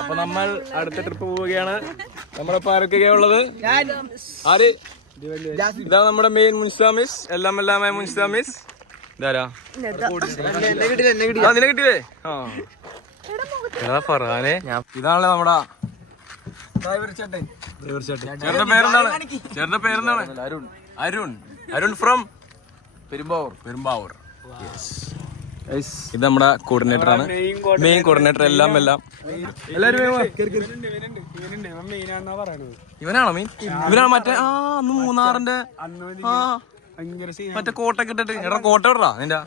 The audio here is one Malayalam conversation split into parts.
അപ്പൊ നമ്മൾ അടുത്ത ട്രിപ്പ് പോവുകയാണ്. നമ്മളിപ്പോ ആരൊക്കെയാ ഉള്ളത്? ആര്? ഇതാണ് നമ്മുടെ മെയിൻ മുൻസാമിസ്, എല്ലാമായ മുൻസാമിസ്. ഇതാരാ? നിന്നെ കിട്ടിയേ? പറയാനേ ഇതാണല്ലേ നമ്മുടെ ചേട്ടന്റെ പേരെന്താണ്? അരുൺ ഫ്രം പെരുമ്പാവൂർ. ഇത് നമ്മുടെ കോർഡിനേറ്റർ ആണ്, മെയിൻ കോർഡിനേറ്റർ. എല്ലാം എല്ലാരും ഇവനാണോ മെയിൻ? ഇവനാണ് മറ്റേ അന്ന് മൂന്നാറിന്റെ മറ്റേ കോട്ടൊക്കെ ഇട്ടിട്ട്. എടാ കോട്ട ഇടറാ നിന്റെ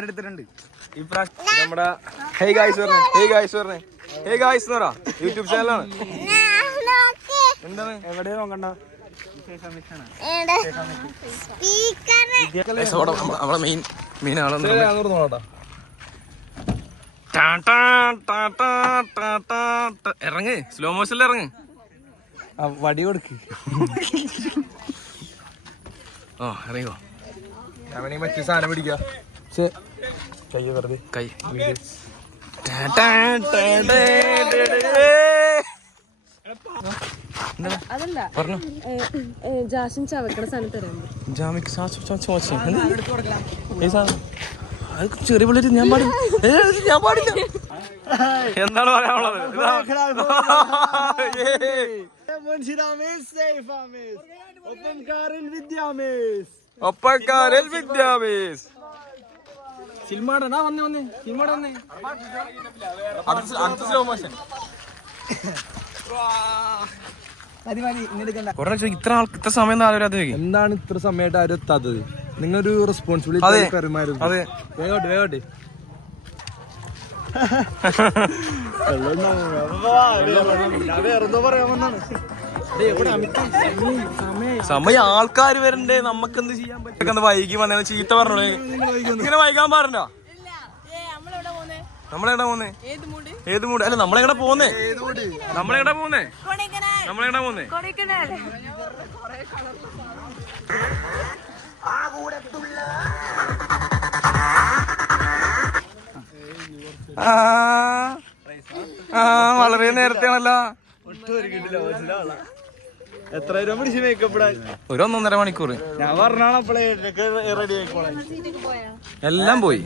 എടുത്തിട്ടുണ്ട്. നമ്മുടെ ഹേയ് ഗായ്സ് പറഞ്ഞേ, ഹേയ് ഗായ്സ് എന്ന് പറ. യൂട്യൂബ് ചാനലാണ്. എന്താണ് എവിടെ നോക്കണ്ട? നമ്മളെ മെയിൻ ആളെന്ന് ഇറങ്ങ്, സ്ലോ മോഷനിൽ ഇറങ്ങ്. വടി കൊടുക്ക്. ഇറങ്ങിക്കോ. അവനെ മറ്റു സാധനം പിടിക്ക. കൈ വെറുതെ കൈ പറഞ്ഞു. ജാസിൻ ചവക്കണ സാധനം തരാൻ ചെറിയ പിള്ളേര് ഞാൻ പാടില്ല. എന്താണ് പറയാനുള്ളത്? ഒപ്പക്കാരിൽ വിദ്യാഭ്യാസ്. ഇത്ര സമയം എന്താണ് ഇത്ര സമയമായിട്ട് ആരും എത്താത്തത്? നിങ്ങളൊരു റെസ്പോൺസിബിലിറ്റി പെരുമാറുന്നു. വേഗോട്ടെ സമയം ആൾക്കാര് വരണ്ടേ, നമുക്ക് എന്ത് ചെയ്യാൻ പറ്റും? വൈകി വന്നേ ചീത്ത പറഞ്ഞോളേ. ഇങ്ങനെ വൈകാൻ പാടില്ല. നമ്മളെവിടെ പോന്നേ? ഏത് മൂട്? അല്ല നമ്മളെവിടെ പോന്നേ? വളരെ നേരത്തെ ആണല്ലോ. എത്ര രൂപ പിടിച്ച് മേക്കപ്പ് ഇടാൻ? ഒരു 1.5 മണിക്കൂർ. ഞാൻ പറഞ്ഞാണപ്പോഴേ റെഡി ആയിക്കോളാം. എല്ലാം പോയി.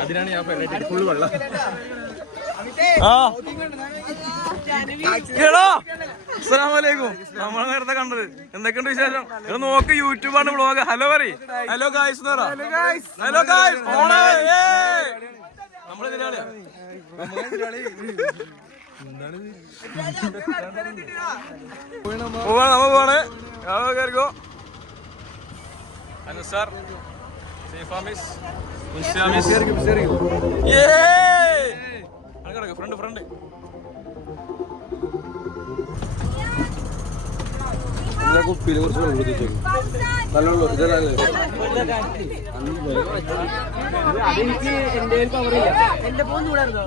അതിനാണ് ഞാൻ ഫുള്ള് വെള്ളം. അസ്സലാമലൈക്കും. നമ്മളെ നേരത്തെ കണ്ടത്. എന്തൊക്കെയുണ്ട് വിശേഷം? ഇത് നോക്ക്, യൂട്യൂബാണ്, വ്ളോഗ്. ഹലോ പറ. ഹലോ ഗായ്സ് എന്ന് പറ. Hello guys. നമ്മളെതിരാളിയാ. പോവാണ്. കേറിക്കോ. അനുസാർ ഫ്രണ്ട് കുപ്പിയില് കുറച്ച് വെള്ളം കൊടുത്തേക്ക്. നല്ലോളൂ. ഇതല്ലേ അതെനിക്ക് എന്റെ പവറില്ല. എന്റെ ഫോൺ കൂടായിരുന്നോ?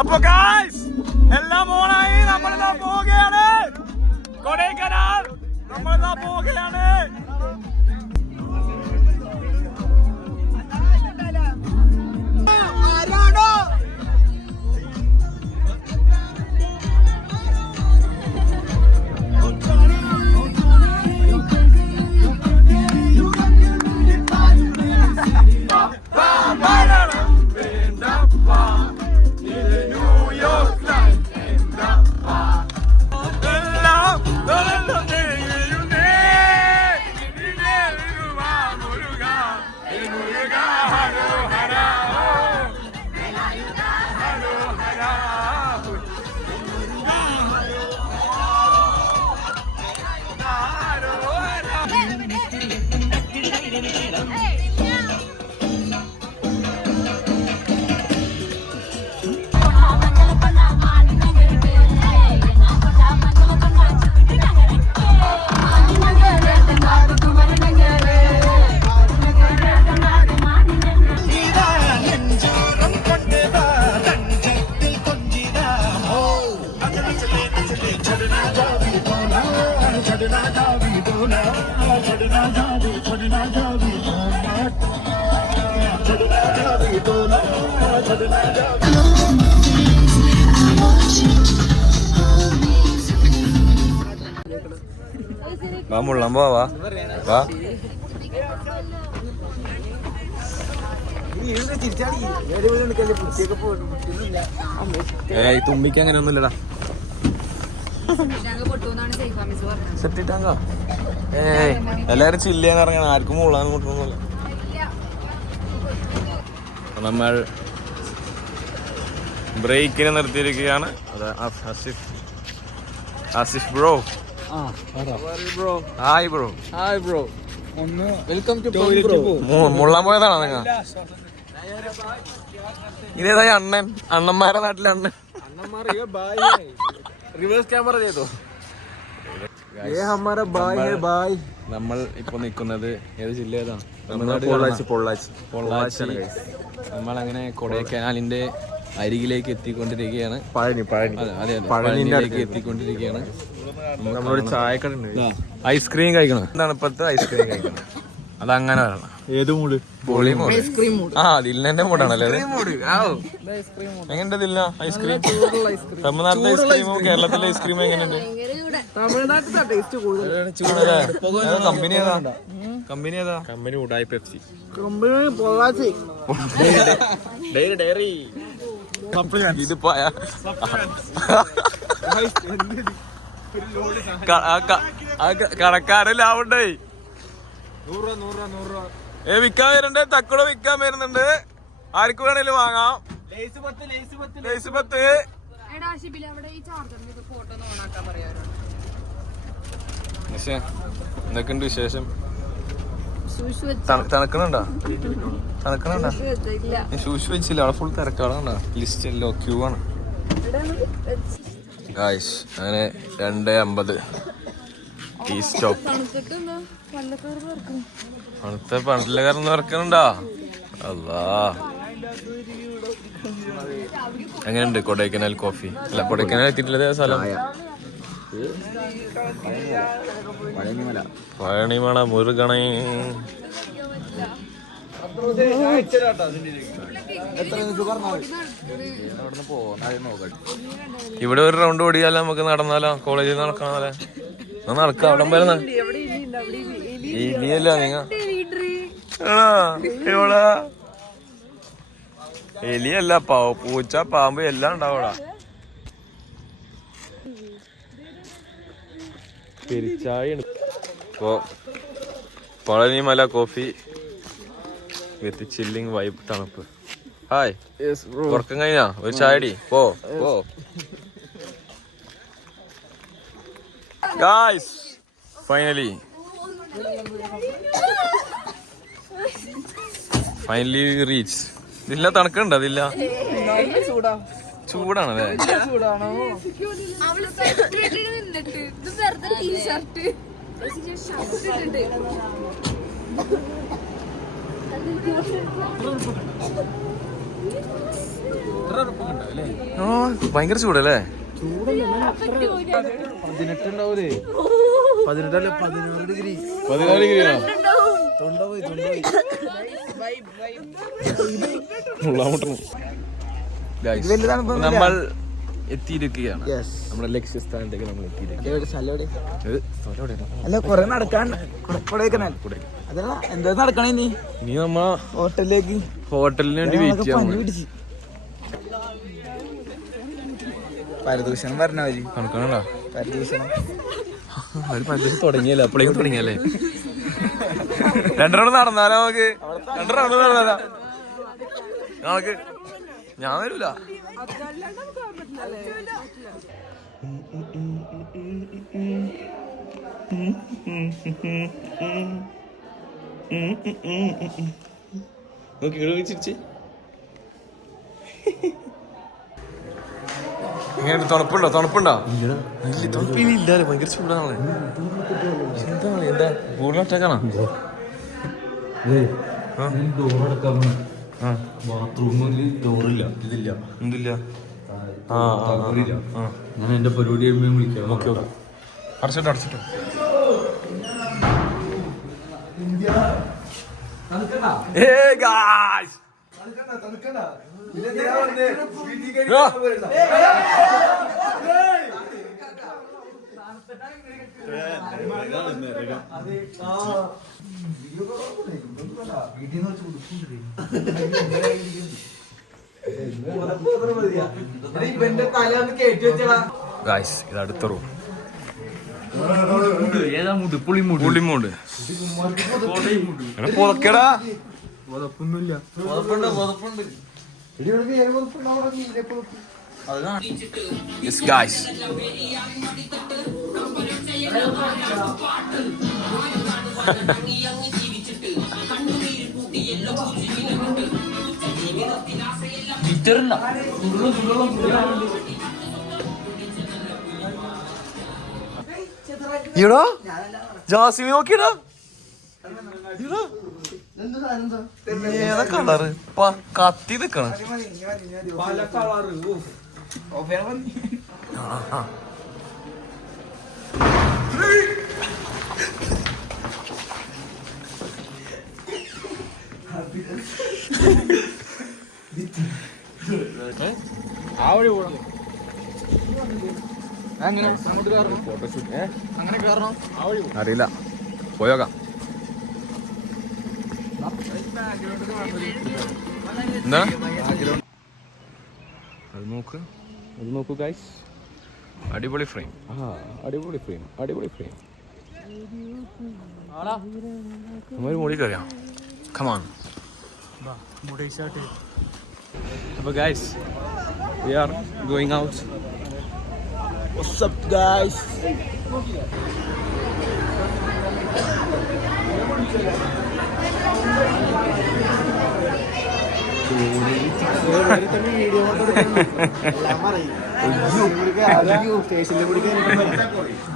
അപ്പൊ ഗായ്സ് എല്ലാം ഓണായി നമ്മളിതാ പോവുകയാണ് കൊടൈക്കനാൽ. നമ്മളിതാ പോവുകയാണ്. വാ മുള്ളൻ പോവാ വാ. ഏയ് തുമ്പിക്ക് അങ്ങനെ ഒന്നുമില്ലടാ. സെറ്റിട്ടാങ്ക ഏയ് എല്ലാരും ചില്ലിയാന്ന് ഇറങ്ങാൻ ആർക്കും മുള്ളാന്ന് കൂട്ടൊന്നുമില്ല. നമ്മൾ ബ്രേക്കിന് നിർത്തിയിരിക്കുകയാണ്. Asif bro. Hi bro. Hi bro. ഒന്ന് വെൽക്കം ടു മുള്ളാൻ പോയതാണോ നിങ്ങ? ഇതേതായി അണ്ണൻ? അണ്ണന്മാരെ നാട്ടിലെ അണ്ണൻ. റിവേഴ്സ് ക്യാമറ ചെയ്തോ? നമ്മൾ ഇപ്പൊ നിക്കുന്നത് ഏത് ജില്ല ഏതാണ്? പൊള്ളാച്ചി. നമ്മളങ്ങനെ കൊടൈക്കനാലിന്റെ അരികിലേക്ക് എത്തിക്കൊണ്ടിരിക്കുകയാണ്. അതെ പഴനിയിലേക്ക് എത്തിക്കൊണ്ടിരിക്കുകയാണ്. നമ്മളൊരു ചായക്കട ഉണ്ട്. ഐസ്ക്രീം കഴിക്കണം. എന്താണ് ഇപ്പത്തെ ഐസ്ക്രീം കഴിക്കണം? അതങ്ങനെ വരണം. ഏത് മൂഡ്? പൊളി മൂഡ്. ആ ദില്ലിന്റെ മൂടാണല്ലേ? എങ്ങനെയുണ്ട് ദില്ല ഐസ്ക്രീം? തമിഴ്നാട്ടിലെ ഐസ്ക്രീമും കേരളത്തിലെ ഐസ്ക്രീമും എങ്ങനെയുണ്ട്? ചൂടല്ലേ? കമ്പനി ഏതാ? കമ്പനി ഉഡായി പെപ്സി. ഇത് പോയാ കടക്കാരൻ ലാവുണ്ടേ. വിൽക്കാൻ വരുന്നുണ്ട്. തക്കുട വിൽക്കാൻ വരുന്നുണ്ട്. ആർക്ക് വേണേലും വാങ്ങാം. ലേസ് 10. എന്തൊക്കെയുണ്ട് വിശേഷം? തണുക്കണുണ്ടോ? ഷൂസ് വെച്ചില്ല. അവിടെ ഫുൾ തിരക്കാണ്. ലിസ്റ്റ് അല്ലോ, ക്യൂ ആണ്. ഗായ്സ് അങ്ങനെ 2:50 ടീ സ്റ്റോപ്പ്. അവിടുത്തെ പണ്ടിലക്കാരൊന്നും ഇറക്കണുണ്ടോ? അല്ലാ എങ്ങനെയുണ്ട് കൊടൈക്കനാൽ കോഫി? അല്ല കൊടൈക്കനാൽ എത്തിയിട്ടില്ല സ്ഥലം പഴനിമല മുരുകണേ. ഇവിടെ ഒരു റൗണ്ട് ഓടിയാലോ? നമുക്ക് നടന്നാലോ? കോളേജിൽ നടക്കണല്ലേ? നടക്കാം. അവിടെ വരെ ഇനിയല്ല നിങ്ങ ഇവിടെ എലിയല്ല പൂച്ച പാമ്പ് എല്ലാം ഉണ്ടാവൂടാ. പെരിച്ചായാണ് Palanimala coffee with chilling vibe തണുപ്പ്. ഹായ്, ഉറക്കം കഴിഞ്ഞാ? ഒരു ചായടി പോ. Guys finally reach. ഇതില്ല തണുക്കുണ്ടോ? അതില്ല, ചൂടാണല്ലേ? ആ ഭയങ്കര ചൂടല്ലേ? 18 ഉണ്ടാവൂലേ? 18 16 ഡിഗ്രി. 14 ഡിഗ്രിയാണോ? നമ്മൾ എത്തിയിരിക്കുകയാണ്. നമ്മുടെ ലക്ഷ്യസ്ഥാനത്തേക്ക് നമ്മൾ എത്തിയിരിക്കുകയാണ്. അല്ല കൊറേ നടക്കാൻ അതല്ല എന്താ നടക്കണേ നീ? ഇനി നമ്മ ഹോട്ടലിലേക്ക് ഹോട്ടലിന് വേണ്ടി വെയിറ്റ് ചെയ്യാൻ. പരദൂഷണം പറഞ്ഞ മതി. കണക്കാണോ? പരദൂഷണം തുടങ്ങിയല്ലേ? അപ്പോഴേക്കും തുടങ്ങിയല്ലേ? 2 റൗണ്ട് നടന്നാലോ നമുക്ക്? 2 റൗണ്ട് നടന്നാലോ നമുക്ക്? ഞാൻ വരൂല. ചിരിച്ച് എങ്ങനെ? തണുപ്പുണ്ടോ? തണുപ്പില്ല. ഭയങ്കര ചൂടാണ്. എന്താണ്? എന്താ കൂടുതലൊറ്റാക്കാണോ? ബാത്റൂമിൽ ഡോറില്ല, ഇതില്ല, എന്തില്ല? ഞാൻ എന്റെ പരിപാടി വിളിക്കാം. ഓക്കെ ഓക്കെ, അടച്ചിട്ടോ അടച്ചിട്ടോ. ഗായ്സ്, ഇത് അടുത്ത റൂം. പുളിമൂട് പൊറക്കടാ. Yes guys, ഈടാ ജാസിമി നോക്കിയടാ. ഏതാ കളറ്? കത്തി നിക്കണ. അറിയില്ല, പോയോക്കാം. എന്താ അത് നോക്ക്, അത് നോക്കൂ ഗൈസ്. അടിപൊളി ഫ്രെയിം, അടിപൊളി ഫ്രെയിം, അടിപൊളി ഫ്രെയിം. നമ്മൾ മുടി കറിയാം. കമാൺ. അപ്പോൾ guys, we are going out. What's up guys?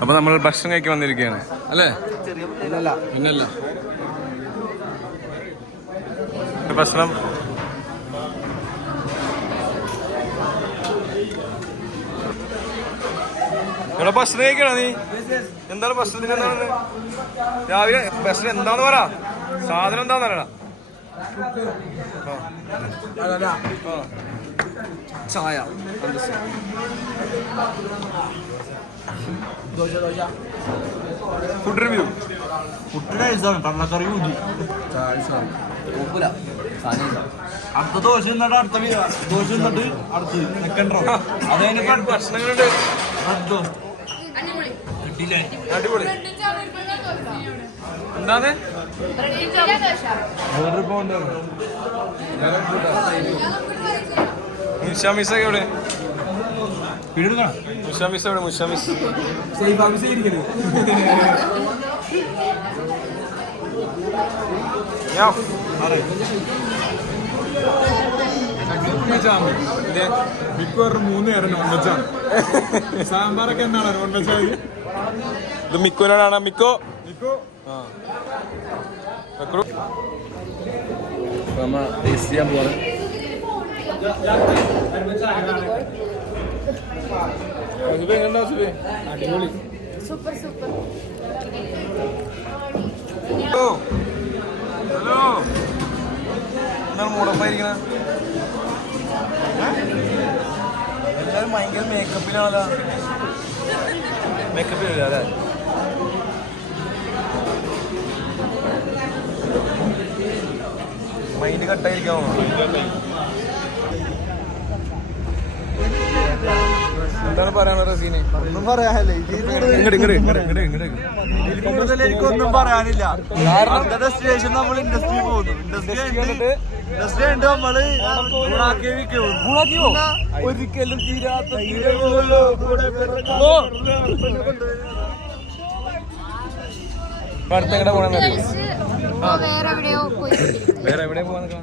അപ്പൊ നമ്മൾ ഭക്ഷണം കഴിക്കാൻ വന്നിരിക്കുകയാണ് അല്ലേ? പിന്നല്ല, ഭക്ഷണം ഇവിടെ ഭക്ഷണം കഴിക്കണോ നീ? എന്താണ് ഭക്ഷണത്തിന്? എന്താണ് രാവിലെ ഭക്ഷണം? എന്താന്ന് പറ, സാധനം എന്താന്ന് പറയണ? ചായ, ഫുഡ് റിവ്യൂ. കള്ളക്കറി അടുത്ത ദോശ എന്നിട്ട് അടുത്ത ദോശ എന്നിട്ട് അടുത്ത് സെക്കൻഡ് അതതിന് ഭക്ഷണങ്ങളുണ്ട്. അടിപൊളി. എന്താണ് മുഷാമിസ് എവിടെ? മുഷാമിസ് എവിടെ? മുഷാമിസ് മിക്കവാറും 3 നേരം നോൺ വെജാണ്. സാമ്പാറൊക്കെ എന്താണ് നോൺ വെജ്? ഇത് മിക്കോനാണ്. മിക്കോ നമ്മ ടേസ്റ്റ് ചെയ്യാൻ പോവാണ്. അടിപൊളി. Super super. ഹലോ ഹലോ, എന്താണ് മൂടപ്പായിരിക്കണ? എല്ലാരും ഭയങ്കര മേക്കപ്പിലാണല്ലോ. മേക്കപ്പിലല്ലേ അല്ലേ? മൈൻഡ് കട്ടായിരിക്കാമോ? എന്താണ് പറയാനുള്ളത് റസീന്? ഒന്നും പറയാനല്ലേ, കൂടുതൽ എനിക്കൊന്നും പറയാനില്ല. അടുത്ത ഡെസ്റ്റിനേഷൻ നമ്മൾ ഇൻഡസ്ട്രി പോകുന്നു. ഇൻഡസ്ട്രി ഉണ്ട് നമ്മള് ഒരിക്കലും തീരാത്ത അടുത്തെവിടെ പോണെന്ന് അറിയോ? വേറെ എവിടെ പോവാന്ന്?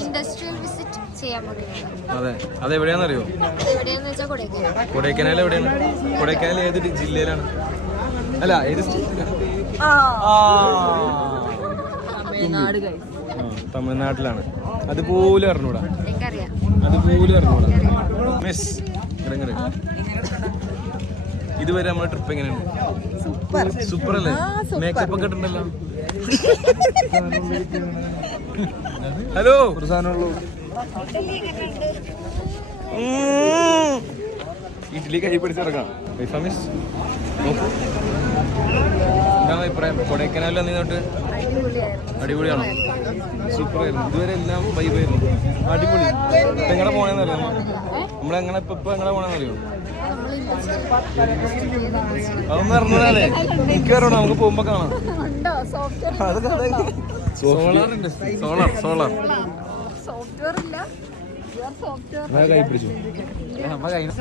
ഇൻഡസ്ട്രിയൽ വിസിറ്റ് ചെയ്യാൻ പോകുന്നത്. അതെ, അതെവിടെയാണെന്നറിയോ? എവിടെയാന്ന് വെച്ചാൽ കൊടൈക്കനാൽ. കൊടൈക്കനാൽ എവിടെയാണ്? കൊടൈക്കനാൽ ഏത് ജില്ലയിലാണ്? അല്ല ഏത് തമിഴ്നാട്ടിലാണ്. അതുപോലെ അറിഞ്ഞൂടാ, എനിക്കറിയാം. അതുപോലെ അറിഞ്ഞൂടാ. മിസ് ഇടങ്ങട് ഇതുവരെ നമ്മുടെ ട്രിപ്പ് എങ്ങനെയുണ്ട്? സൂപ്പർ അല്ലേ? മേക്കപ്പ് ഒക്കെ ഇട്ടുണ്ടല്ലോ. ഹലോ, ഇഡ്ഡലി കൈ പിടിച്ചിറക്കാം. എന്താണ് അഭിപ്രായം? കൊടൈക്കനാലിൽ വന്നിട്ട് അടിപൊളിയാണോ? സൂപ്പർ ആയിരുന്നു. ഇതുവരെ എല്ലാം വൈബായിരുന്നു. അടിപൊളി. ഇപ്പൊ എങ്ങനെ പോണെന്ന് അറിയാമോ? നമ്മളെങ്ങനെ ഇപ്പൊ എങ്ങനെ പോണെന്ന് അറിയോ? അതൊന്നും അറിഞ്ഞാലേ എനിക്ക് അറിയണം. നമുക്ക് പോകുമ്പോ കാണാം. Solar industry. സോളാർ കൈ പിടിച്ചു. നമ്മൾ അങ്ങനെ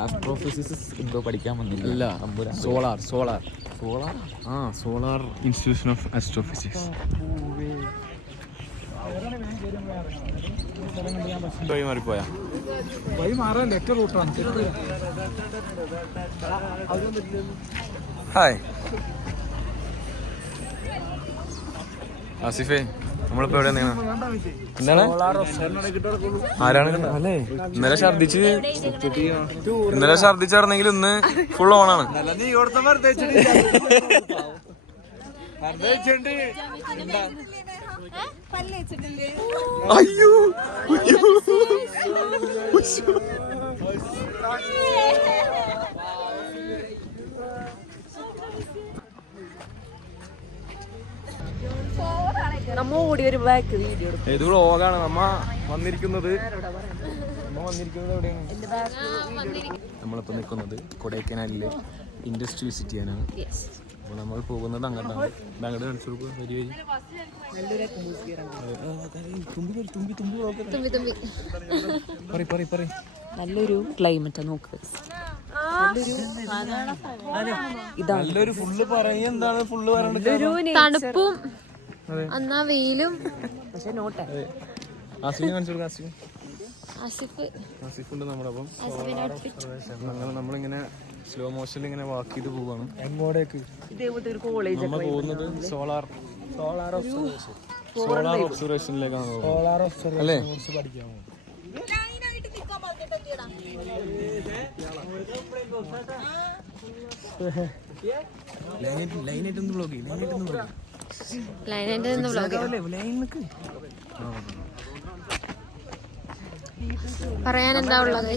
ആസ്ട്രോഫിസിക്സ് എന്തോ പഠിക്കാൻ വന്നില്ല. Solar institution of astrophysics. വഴി മാറിപ്പോയാ? വഴി മാറാൻ ഒറ്റ റൂട്ടാണ്. ഹായ് ആസിഫേ, നമ്മളിപ്പോ എവിടെ എന്താണ്? ആരാണ് അല്ലേ? ഇന്നലെ ഛർദിച്ചായിരുന്നെങ്കിൽ ഇന്ന് ഫുൾ ഓണാണ്. അയ്യോ നമ്മ ഓടി ഒരു ബാക്ക് വീഡിയോ ഇത് വ്ളോഗാണ്. നമ്മ വന്നിരിക്കുന്നത് എവിടെയാണ്? നമ്മളിപ്പോ നിൽക്കുന്നത് കൊടൈക്കനാലിലെ ഇൻഡസ്ട്രി വിസിറ്റ് ചെയ്യാനാണ്. അപ്പോൾ നമ്മൾ പോകുന്നത് അങ്ങോട്ടാണ്. അങ്ങോട്ട് കാണിച്ചു കൊടുക്കുക. വരി. നല്ലൊരു ക്ലൈമറ്റ് നോക്ക്. നല്ലൊരു ഫുള്ള് പറയും. എന്താണ് ഫുള്ള് പറയണത്? തണുപ്പും എന്നാ വെയിലും. പക്ഷെ നോട്ടെ ആസിഫിനെ കാണിച്ചു കൊടുക്കുക. ആസിഫ് ഉണ്ട് നമ്മുടെ. അപ്പം അങ്ങനെ നമ്മളിങ്ങനെ സ്ലോ മോഷനിൽ ഇങ്ങനെ വാക്ക് ചെയ്ത് പോവാണ്. എങ്ങോട്ടേക്ക്? ഇതേപോലത്തെ ഒരു കോളേജ് നമ്മൾ പോകുന്നത് സോളാർ ഒബ്സർവേഷനിലേക്കാണ് പോകുന്നത് അല്ലേ? ലൈനായിട്ടൊന്ന് ബ്ലോഗ് ചെയ്യും. പറയാനെന്താ ഉള്ളത്?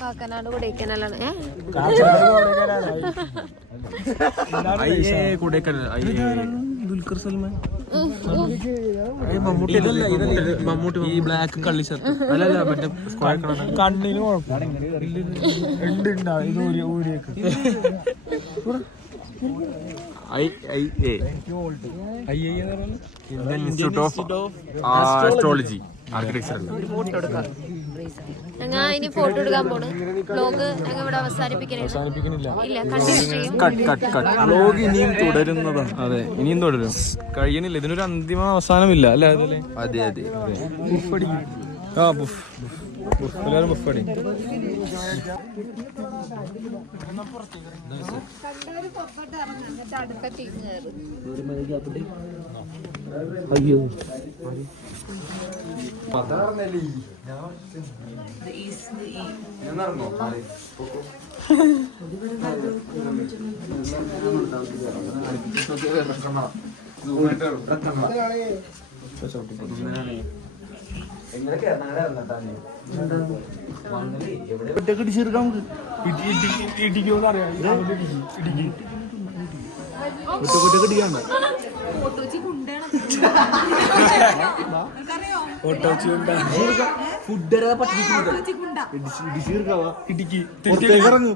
കാക്കനാട് കൊടൈക്കനാലാണ്. ദുൽഖർ സൽമാൻ, മമ്മൂട്ടി, ഈ ബ്ലാക്ക് കള്ളി ഷർട്ട്. അല്ലല്ല, മറ്റേ കണ്ണിന് കുഴപ്പമില്ല. Indian institute of astrology architecture. ഞങ്ങൾ ഇനി ഫോട്ടോ എടുക്കാൻ പോണ്. വ്ലോഗ് ഞങ്ങൾ ഇവിടെ അവസാനിപ്പിക്കുന്നില്ല. ഇല്ല, വ്ലോഗ് ഇനിയും തുടരുന്നതാണ്. അതെ, ഇനിയും തുടരും. കഴിയണില്ല, ഇതിനൊരു അന്തിമ അവസാനമില്ല അല്ലേ? അതെ അതെ. ആ ബുഫ് എല്ലാവരും ബുഫ് അടി. അയ്യോ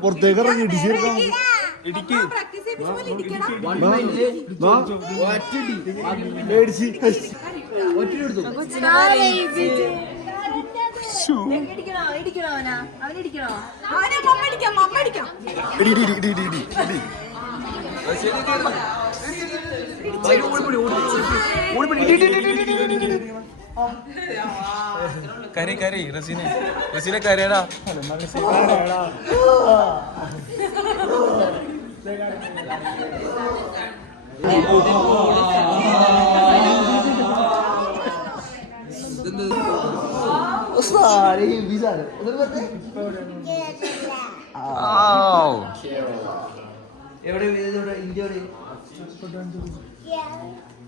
പുറത്തേക്ക് കരി റസീനെ കരയടാ.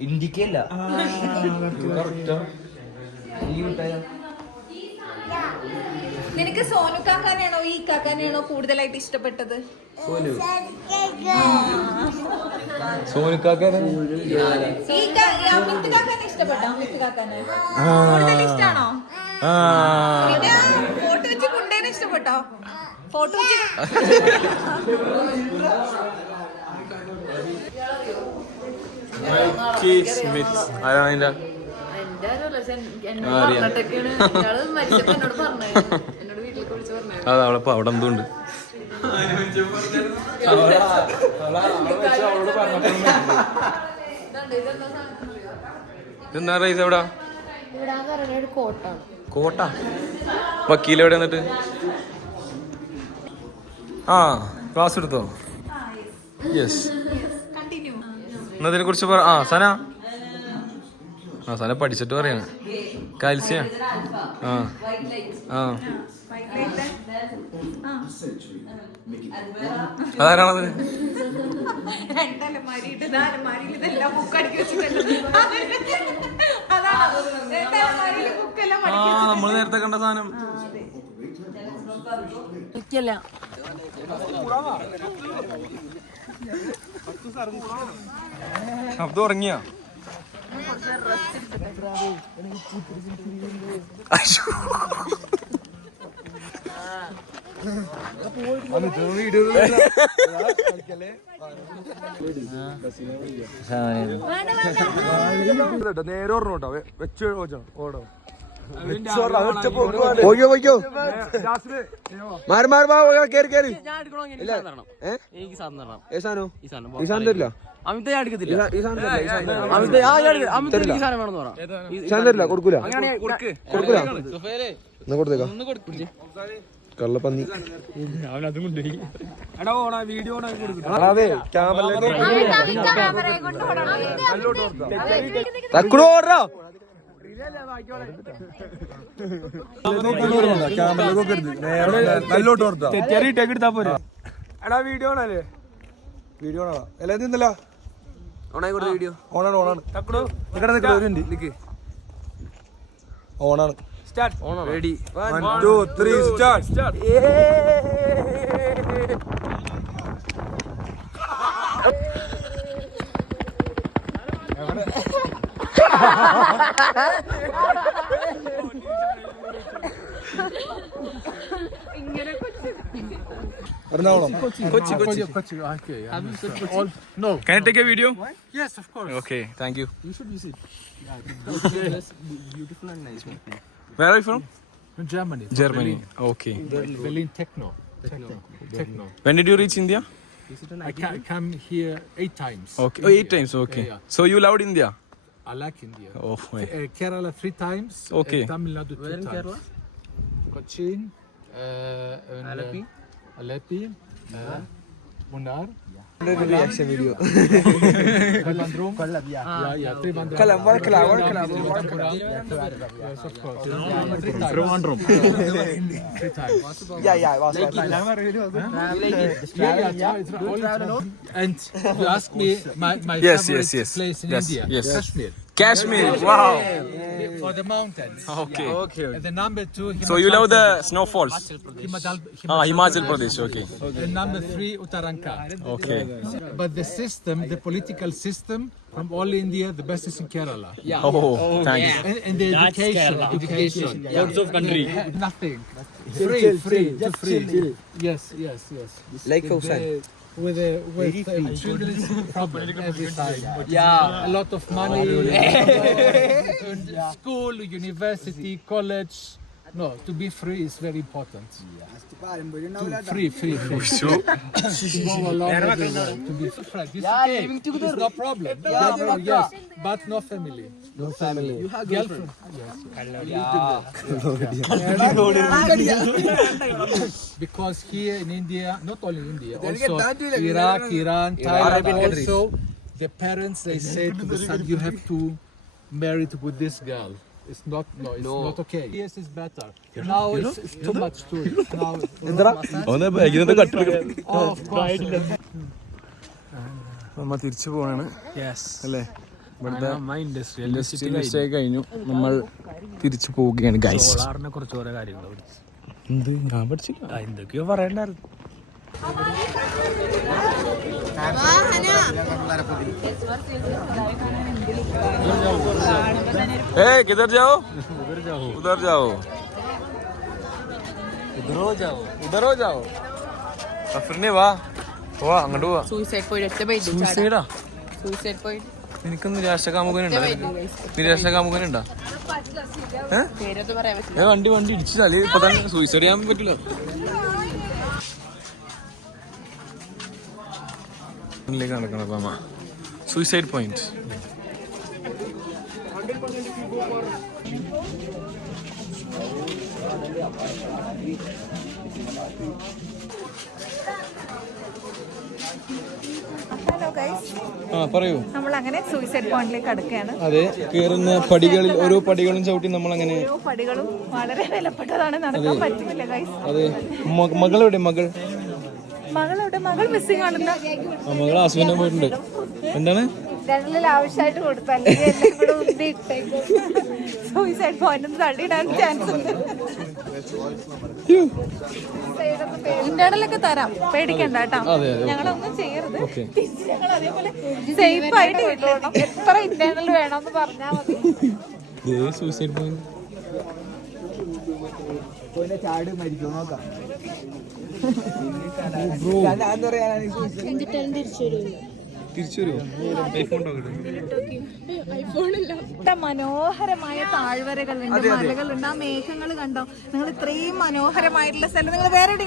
ഇന്ത്യക്കല്ല നിനക്ക് സോനു കാക്കാനെയാണോ ഈ കാക്കാനെയാണോ കൂടുതലായിട്ട് ഇഷ്ടപ്പെട്ടത്? സോനുക്കാക്കാനെ അമിത് കാക്കാനെ ഇഷ്ടപ്പെട്ടോ? അമിത് കാക്കാനെ കൂടുതൽ ഇഷ്ടാണോ? പിന്നെ ഫോട്ടോ വെച്ച് കുണ്ടേനെ ഇഷ്ടപ്പെട്ടോ? ഫോട്ടോ വെച്ച് അതെ, അവളപ്പോ അവിടെ എന്തുണ്ട് ഇതെന്താ റൈസ് എവിടാ? കോട്ട വക്കീലെവിടെ എന്നിട്ട്? ആ ക്ലാസ് എടുത്തോ? യെസ്. എന്നതിനെ കുറിച്ച് പറ. സന പഠിച്ചിട്ട് പറയാണ്. കാൽസ്യം. അതാരാണത്? നമ്മള് നേരത്തെ കണ്ട സാധനം. അത് ഉറങ്ങിയ നേരെ ഓർമ്മ വെച്ച് ഓടോ. കൊടുക്കൂല കള്ളപ്പന്നി. അതെ നല്ലോട്ട് എടുത്താ പോരെ. എടാ വീഡിയോ ആണല്ലേ? വീഡിയോ ആണോ? എല്ലാം നിന്നല്ല വീഡിയോ ഓണാണ്. ഓണാണ്. Ready 1 2 3 start. ഇങ്ങനെ Kochi. Okay. No. Can I take a video? Yes, of course. Okay, thank you. You should visit. Beautiful and nice. Where are you from? In Germany. Germany. Okay. Berlin Techno. Techno. When did you reach India? I come here 8 times. Okay. 8 times. Okay. Yeah. So you loved India? I like India. Oh my. Kerala 3 times. Okay. Tamil Nadu 2 times. Kerala? Cochin. And, Alleppey. Munnar. Reaction video. Trivandrum. Yeah, Trivandrum. Yes, of course. 3 times. And you ask me my Yes, favorite yes. place in Yes, India, yes. Kashmir. Kashmir. Wow. For the mountains. Okay. And the number 2, So you love the snowfalls? Himachal Pradesh. Pradesh. Okay. And number 3, Uttarakhand. Okay. But the system, the political system from all India, the best is in Kerala. Oh, thank you. And the education. Lots of country. Nothing. Free. Yes. Like Fawzan. With children's problem every time. Yeah. A lot of money. School, university, college. No, to be free is very important. Free. To go along everywhere. To be free. It's okay. It's no problem. Yes, but no family. You have girlfriend. Because here in India, not only India, also Iraq, Iran, Thailand, also the parents, they say to the son, you have to marry with this girl. It's not okay. Yes, it's better. Now it's too much to it. Now, of course. നമ്മൾ തിരിച്ചു പോവാണ് Yes. അല്ലേ? ഇവിടുത്തെ ഇൻഡസ്ട്രിയൽ സ്റ്റേ കഴിഞ്ഞു. നമ്മൾ തിരിച്ചു പോവുകയാണ് ഗൈസ്. സോളാറിനെ കുറിച്ച് ഓരോ കാര്യങ്ങൾ പഠിച്ചു. എന്ത് ഞാൻ പഠിച്ചില്ല. എന്തൊക്കെയോ പറയണ്ടായിരുന്നു. किधर जाओ? उधर जाओ. उधर हो जाओ. സഫറിനെ വാ അങ്ങോട്ട് പോവാ. സൂയിസൈഡ് പോയിട്ട് സൂയിസൈഡാ? സൂയിസൈഡ് പോയിട്ട് നിനക്ക് നിരാശകാമുകനുണ്ടോ? പേരൊന്നും പറയാൻ പറ്റില്ല. ഞാൻ വണ്ടി ഇടിച്ചല്ലേ ഇപ്പൊ തന്നെ സൂയിസൈഡ് ചെയ്യാൻ പറ്റില്ല. നടക്കണം സൂയിസൈഡ് പോയിന്റ്. ഹലോ ഗൈസ്, പറയൂ. നമ്മൾ അങ്ങനെ സൂയിസൈഡ് പോയിന്റിലേക്ക് അടുക്കുകയാണ്. അതെ, കേറുന്ന പടികളിൽ ഓരോ പടികളും ചവിട്ടി നമ്മൾ അങ്ങനെ ഓരോ പടികളും വളരെ വിലപ്പെട്ടതാണ്, നടക്കാൻ പറ്റുന്നില്ല ഗൈസ്. അതെ. മകളുടെ മകൾ മിസ്സിംഗ് ആണല്ലോ. മകൾ ഹസ്ബൻഡ് പോയിട്ടുണ്ട്. എന്താണ് ആവശ്യമായിട്ട് കൊടുത്താൽ സൂയിസൈഡ് പോയിന്റ് തള്ളിയിടാൻ ചാൻസ് ഉണ്ട്. ഇന്റേണലൊക്കെ തരാം, പേടിക്കണ്ട കേട്ടോ. ഞങ്ങളൊന്നും ചെയ്യരുത്. ഞങ്ങൾ അതേപോലെ സേഫ് ആയിട്ട് വിട്ടോളണം. എത്ര ഇന്റേണൽ വേണമെന്ന് പറഞ്ഞാൽ മതി. സൂയിസൈഡ് പോയിന്റ് ചാട് മരിക്കോ നോക്കാം. മനോഹരമായ താഴ്വരകളുണ്ട്, മലകളുണ്ട്, ആ മേഘങ്ങൾ കണ്ടോ നിങ്ങൾ? ഇത്രയും മനോഹരമായിട്ടുള്ള സ്ഥലം നിങ്ങൾ വേറെ ഇല്ല.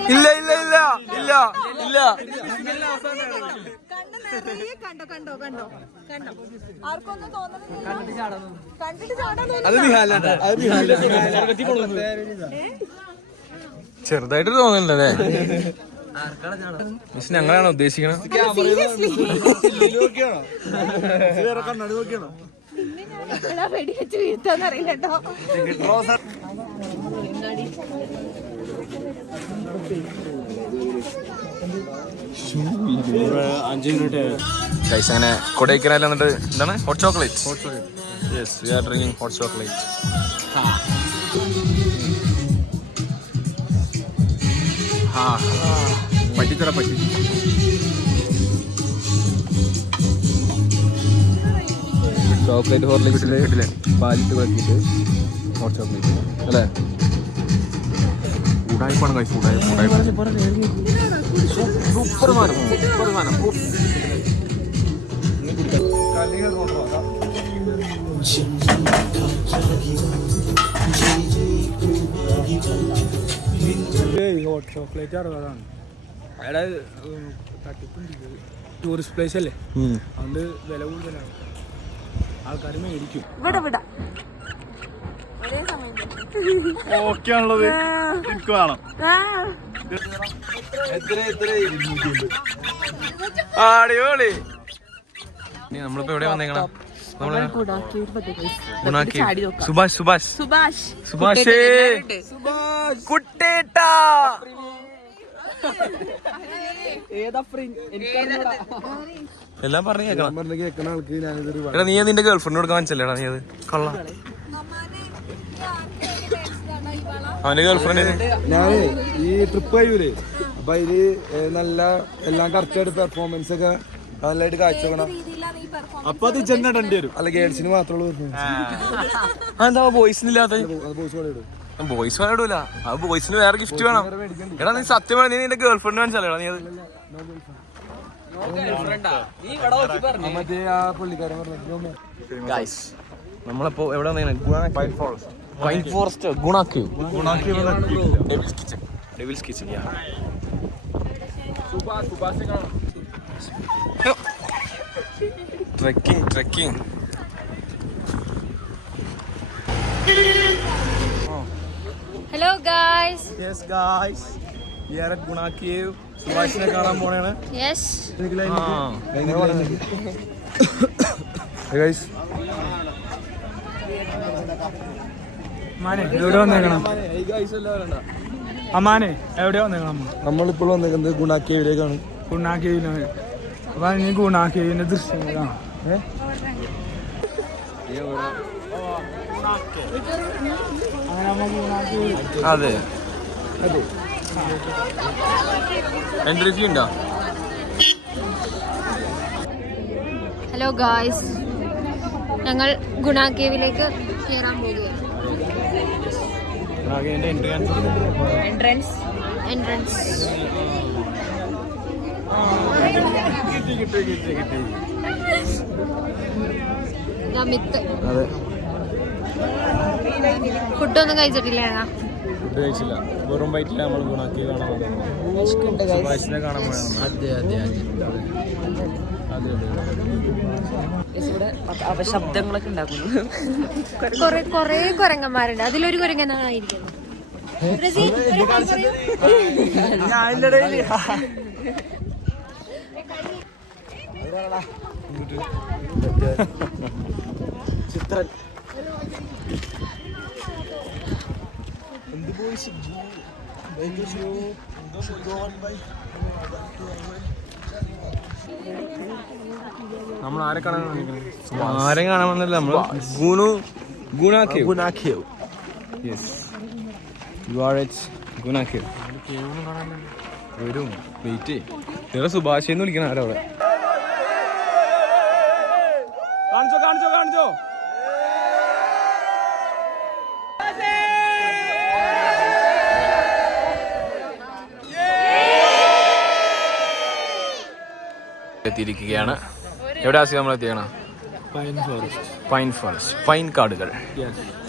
കണ്ടോ? ആർക്കൊന്നും തോന്നുന്നില്ല. കണ്ടിട്ട് ചാടാൻ ചെറുതായിട്ട് തോന്നുന്നില്ലല്ലേ? ഞങ്ങളാണ് ഉദ്ദേശിക്കണത്. വെടിവെച്ച് വീഴ്ത്താന്നറിയില്ല കേട്ടോ. ഗൈസ്, അങ്ങനെ കൊടൈക്കനാൽ എന്നിട്ട് എന്താണ് hot chocolate. Yes, we are drinking hot chocolate. പറ്റിത്തറ ചോക്ലേറ്റ് ഹോർലിക്സില് പാലിട്ട് വെക്കിയിട്ട് ഹോട്ട് ചോക്ലേറ്റ് അല്ലേ? ഉടായ്പാണ് കഴിച്ചു. ഉടായ്പ സൂപ്പർ സാധനം, സൂപ്പർ സാധനം. ഹോട്ട് ചോക്ലേറ്റ് 60 അയാളെ തട്ടിപ്പുണ്ട്. ടൂറിസ്റ്റ് പ്ലേസ് അല്ലേ, അതുകൊണ്ട് വില കൂടുതലാണ്, ആൾക്കാർ മേടിക്കും. ഇവിടെ വിടാം ഒരേ സമയം ഓക്കെ ആണുള്ളത്, എനിക്ക് വേണം. അടിപൊളി. നമ്മളിപ്പോ എവിടെ വന്നേക്കണം? സുഭാഷ് സുഭാഷ് സുഭാഷ് കുട്ടേട്ടാ. എല്ലാം പറഞ്ഞു കേൾക്കണം. എടാ നീ നിന്റെ ഗേൾഫ്രണ്ട് കൊടുക്കാൻ മനസ്സില്ലേടാ നീ? അത് കൊള്ളാം. അവന്റെ ഗേൾഫ്രണ്ട് ഞാന് ഈ ട്രിപ്പ് കഴിയൂലേ, അപ്പൊ അതില് നല്ല എല്ലാം കറക്റ്റായിട്ട് പെർഫോമൻസ് ഒക്കെ നല്ലതായിട്ട് കാഴ്ചവെക്കണം. അപ്പൊ അത് ചെന്നിടേണ്ടി വരും. അല്ല ഗേൾസിന് മാത്രമേ ഉള്ളൂ. എന്താ ബോയ്സിനില്ലാത്ത? ബോയ്സ് ബോയ്സ് ഇടൂല, അത് ബോയ്സിന് വേറെ ഗിഫ്റ്റ് വേണം. എടാ നീ സത്യം പറഞ്ഞ നീ നിന്റെ ഗേൾഫ്രണ്ട് മനസ്സിലാടാ നീ? അത് മറ്റേ ആ പുള്ളിക്കാരൻ പറഞ്ഞു. നമ്മളിപ്പോ എവിടെ pine forest devil's kitchen. Trekking. Hello guys. Yes guys, we are at Guna cave. സുഭാഷിനെ കാണാൻ പോണേണ്. യെസ്. ഗൈസ് അമ്മാനെ എവിടെ വന്നേക്കണം? അമ്മാനെ എവിടെയാ വന്നേക്കണം? നമ്മളിപ്പോൾ വന്നേക്കുന്നത് ഗുണ കേവിലേക്കാണ്. ഗുണ കേവിലാണ്. അപ്പൊ ഇനി ഗുണ കേവിന്റെ ദൃശ്യങ്ങളാണ്. അതെ, എൻട്രി ഫീ ഉണ്ടോ? ഹലോ ഗായ്സ്, ഞങ്ങൾ ഗുണ കേവിലേക്ക് കയറാൻ പോവുകയാണ്. Entrance myth. ഫുഡൊന്നും കഴിച്ചിട്ടില്ല. ഫുഡ് കഴിച്ചില്ല, വെറും വയറ്റില്ല. നമ്മൾ ഗുണ കേവ് കാണാൻ സുഭാഷിനെ കാണാൻ പോയാണ്. ശബ്ദങ്ങളൊക്കെ ഉണ്ടാക്കുന്നു. കൊറേ കുരങ്ങന്മാരുണ്ട്, അതിലൊരു കുരങ്ങനായിരിക്കുന്നു. ചിത്രൻ നമ്മൾ ആരെ കാണാൻ ആരെയും കാണാൻ വന്നില്ല. നമ്മള് Guna cave. Yes, you are at Guna cave. വരും, വെയിറ്റ്. നിങ്ങളെ സുഭാഷെന്ന് വിളിക്കണം ആരവിടെ? കാണിച്ചോ. എത്തിയിരിക്കുകയാണ്. എവിടെ ആശയം നമ്മൾ എത്തിയാണ്? Pine forest.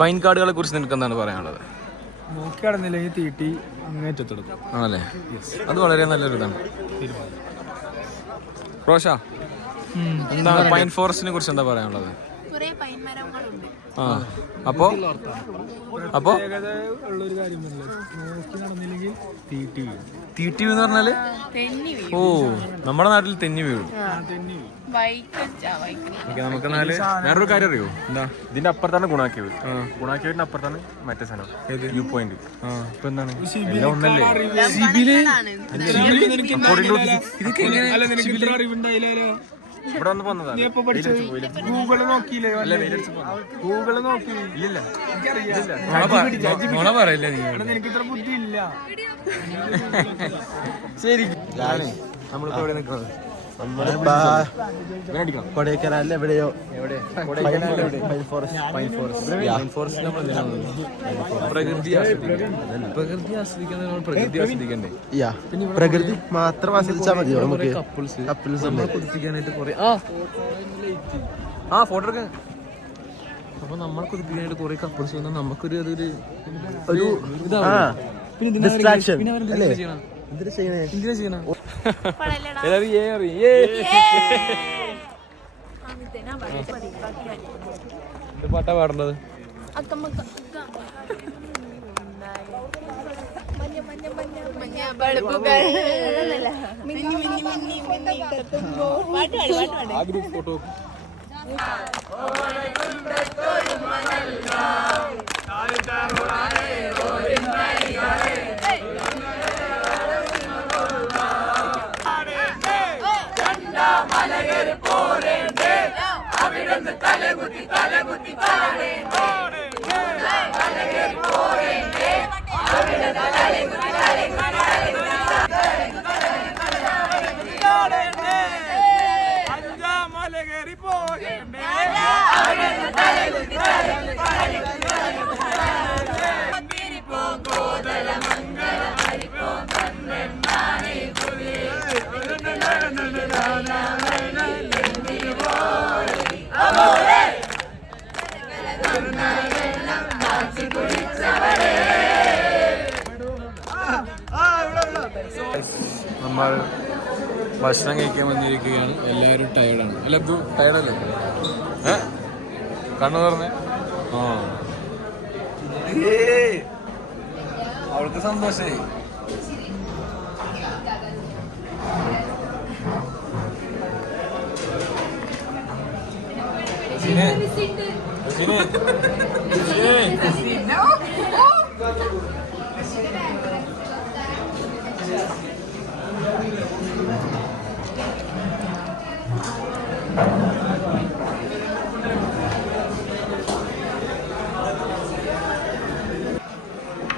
പൈൻ കാടുകളെ കുറിച്ച് നിനക്ക് എന്താണ് പറയാനുള്ളത്? നോക്കി കടന്നില്ലെങ്കിൽ തീട്ടി അങ്ങേറ്റെടുക്കും. ആണല്ലേ, അത് വളരെ നല്ലൊരു ഇതാണ്. റോഷ, എന്താണ് പൈൻ ഫോറസ്റ്റിനെ കുറിച്ച് എന്താ പറയാനുള്ളത്? അപ്പോ ഉള്ളൊരു കാര്യമല്ല, നോക്കി നടന്നില്ലെങ്കിൽ തീട്ടി എന്ന് പറഞ്ഞാല് ഓ, നമ്മുടെ നാട്ടിൽ തെന്നി വീഴും. നമുക്ക് വേറൊരു കാര്യം അറിയോ? എന്താ? ഇതിന്റെ അപ്പുറത്താണ് ഗുണാക്കേവ്. ഗുണാക്കേവിന്റെ അപ്പുറത്താണ് മറ്റേ സാധനം, വ്യൂ പോയിന്റ്. ഇപ്പൊ എന്താണ് ഒന്നല്ലേ? ഇവിടെ വന്ന് പോന്നതാണ്. ഗൂഗിള് നോക്കിയില്ലേ? ഗൂഗിള് നോക്കി ഇല്ല, എനിക്ക് ഇത്ര ബുദ്ധി ഇല്ല. ശരി. നമ്മളിപ്പോ എവിടെ നിൽക്കുന്നത്? കൊടൈക്കനാൽ എവിടെയോ പ്രകൃതി ആസ്വദിക്കാൻ പ്രകൃതി ആസ്വദിക്കണ്ടേ? പ്രകൃതി മാത്രം ആസ്വദിച്ചാൽ മതിയോ നമുക്ക്? കപ്പിൾസ് കുതിപ്പിക്കാനായിട്ട് കുറെ ഫോട്ടോ എടുക്കാൻ. അപ്പൊ നമ്മളെ കുതിപ്പിക്കാനായിട്ട് കുറെ കപ്പിൾസ് വന്നാൽ നമുക്കൊരു അതൊരു ഇതാണ്. ഡിസ്ട്രാക്ഷൻ പാട്ടാ പാടേണ്ടത്? ആ ഗ്രൂപ്പ് ഫോട്ടോ നമ്മൾ ഭക്ഷണം കഴിക്കാൻ വന്നിരിക്കുകയാണ്. എല്ലാവരും ടയർഡാണ്. അല്ല ഇത് ടയർഡല്ലേ? കണ്ണു തുറന്നേ. അവൾക്ക് സന്തോഷായി.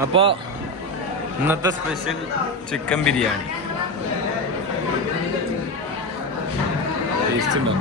അപ്പൊ ഇന്നത്തെ സ്പെഷ്യൽ ചിക്കൻ ബിരിയാണി ടേസ്റ്റ് ഉണ്ടോ?